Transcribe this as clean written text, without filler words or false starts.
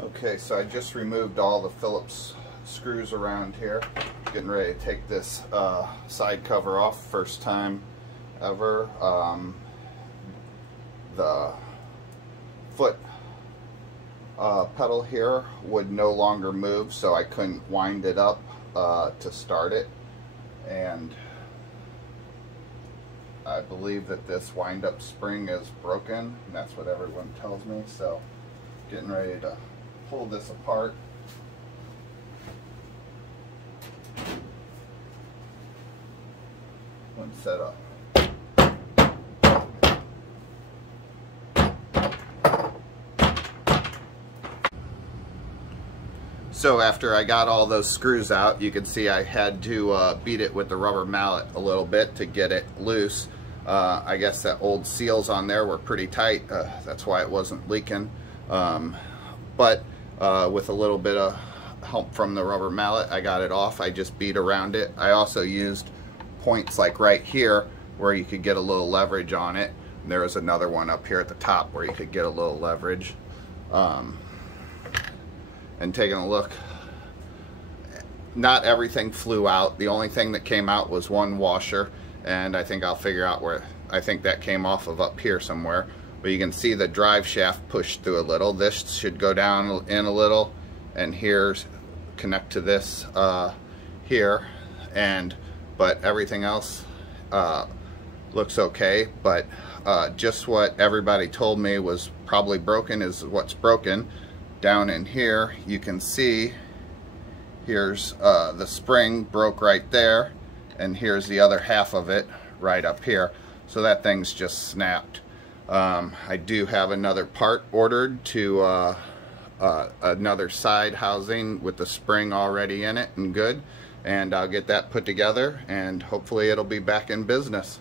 Okay, so I just removed all the Phillips screws around here. Getting ready to take this side cover off, first time ever. The foot pedal here would no longer move, so I couldn't wind it up to start it. And I believe that this wind-up spring is broken, and that's what everyone tells me. So getting ready to pull this apart. One set up. So after I got all those screws out, you can see I had to beat it with the rubber mallet a little bit to get it loose. I guess that old seals on there were pretty tight. That's why it wasn't leaking. But with a little bit of help from the rubber mallet, I got it off. I just beat around it. I also used points like right here where you could get a little leverage on it. And there was another one up here at the top where you could get a little leverage. And taking a look, not everything flew out. The only thing that came out was one washer, and I think I'll figure out where. I think that came off of up here somewhere. But you can see the drive shaft pushed through a little. This should go down in a little, and here's connect to this here, but everything else looks okay. But just what everybody told me was probably broken is what's broken. Down in here you can see here's the spring broke right there, and here's the other half of it right up here. So that thing's just snapped. I do have another part ordered to another side housing with the spring already in it and good, and I'll get that put together and hopefully it'll be back in business.